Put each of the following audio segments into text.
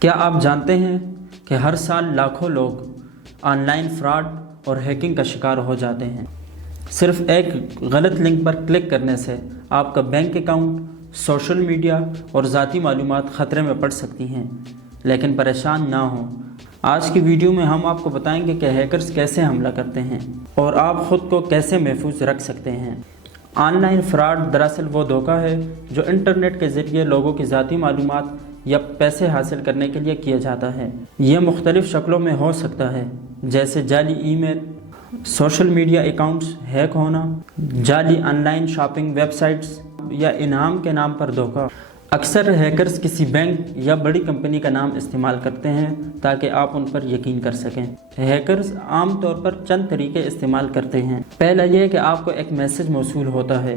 کیا آپ جانتے ہیں کہ ہر سال لاکھوں لوگ آن لائن فراڈ اور ہیکنگ کا شکار ہو جاتے ہیں؟ صرف ایک غلط لنک پر کلک کرنے سے آپ کا بینک اکاؤنٹ، سوشل میڈیا اور ذاتی معلومات خطرے میں پڑ سکتی ہیں۔ لیکن پریشان نہ ہوں، آج کی ویڈیو میں ہم آپ کو بتائیں گے کہ ہیکرز کیسے حملہ کرتے ہیں اور آپ خود کو کیسے محفوظ رکھ سکتے ہیں۔ آن لائن فراڈ دراصل وہ دھوکہ ہے جو انٹرنیٹ کے ذریعے لوگوں کی ذاتی معلومات یا پیسے حاصل کرنے کے لیے کیا جاتا ہے۔ یہ مختلف شکلوں میں ہو سکتا ہے، جیسے جعلی ای میل، سوشل میڈیا اکاؤنٹس ہیک ہونا، جعلی on line shopping web sites یا انعام کے نام پر دھوکہ۔ اکثر ہیکرز کسی بینک یا بڑی کمپنی کا نام استعمال کرتے ہیں تاکہ آپ ان پر یقین کر سکیں۔ ہیکرز عام طور پر چند طریقے استعمال کرتے ہیں۔ پہلا یہ کہ آپ کو ایک میسج موصول ہوتا ہے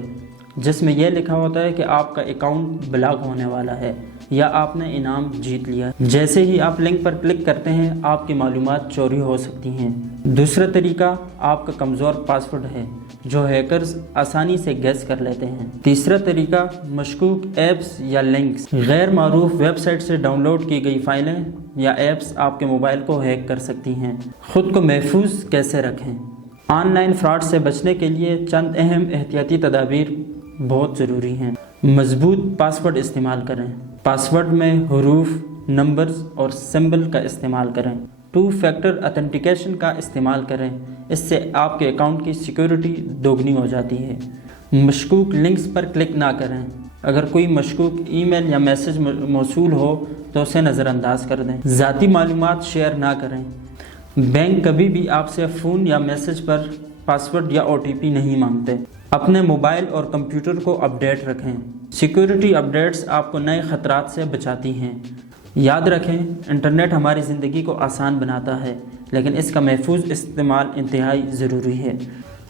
جس میں یہ لکھا ہوتا ہے کہ آپ کا اکاؤنٹ بلاک ہونے والا ہے یا آپ نے انعام جیت لیا۔ جیسے ہی آپ لنک پر کلک کرتے ہیں، آپ کی معلومات چوری ہو سکتی ہیں۔ دوسرا طریقہ آپ کا کمزور پاسورڈ ہے جو ہیکرز آسانی سے گیس کر لیتے ہیں۔ تیسرا طریقہ مشکوک ایپس یا لنکس، غیر معروف ویب سائٹ سے ڈاؤن لوڈ کی گئی فائلیں یا ایپس آپ کے موبائل کو ہیک کر سکتی ہیں۔ خود کو محفوظ کیسے رکھیں؟ آن لائن فراڈ سے بچنے کے لیے چند اہم احتیاطی تدابیر بہت ضروری ہیں۔ مضبوط پاسورڈ استعمال کریں۔ پاسورڈ میں حروف، نمبرز اور سمبل کا استعمال کریں۔ 2 فیکٹر اتھینٹیکیشن کا استعمال کریں، اس سے آپ کے اکاؤنٹ کی سیکیورٹی دوگنی ہو جاتی ہے۔ مشکوک لنکس پر کلک نہ کریں۔ اگر کوئی مشکوک ای میل یا میسج موصول ہو تو اسے نظر انداز کر دیں۔ ذاتی معلومات شیئر نہ کریں۔ بینک کبھی بھی آپ سے فون یا میسج پر پاسورڈ یا OTP نہیں مانگتے۔ اپنے موبائل اور کمپیوٹر کو اپڈیٹ رکھیں۔ سیکیورٹی اپڈیٹس آپ کو نئے خطرات سے بچاتی ہیں۔ یاد رکھیں، انٹرنیٹ ہماری زندگی کو آسان بناتا ہے، لیکن اس کا محفوظ استعمال انتہائی ضروری ہے۔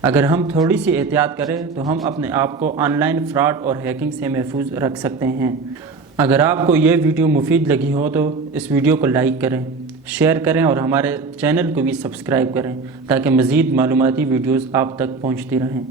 اگر ہم تھوڑی سی احتیاط کریں تو ہم اپنے آپ کو آن لائن فراڈ اور ہیکنگ سے محفوظ رکھ سکتے ہیں۔ اگر آپ کو یہ ویڈیو مفید لگی ہو تو اس ویڈیو کو لائک کریں، شیئر کریں اور ہمارے چینل کو بھی سبسکرائب کریں تاکہ مزید معلوماتی ویڈیوز آپ تک پہنچتی رہیں۔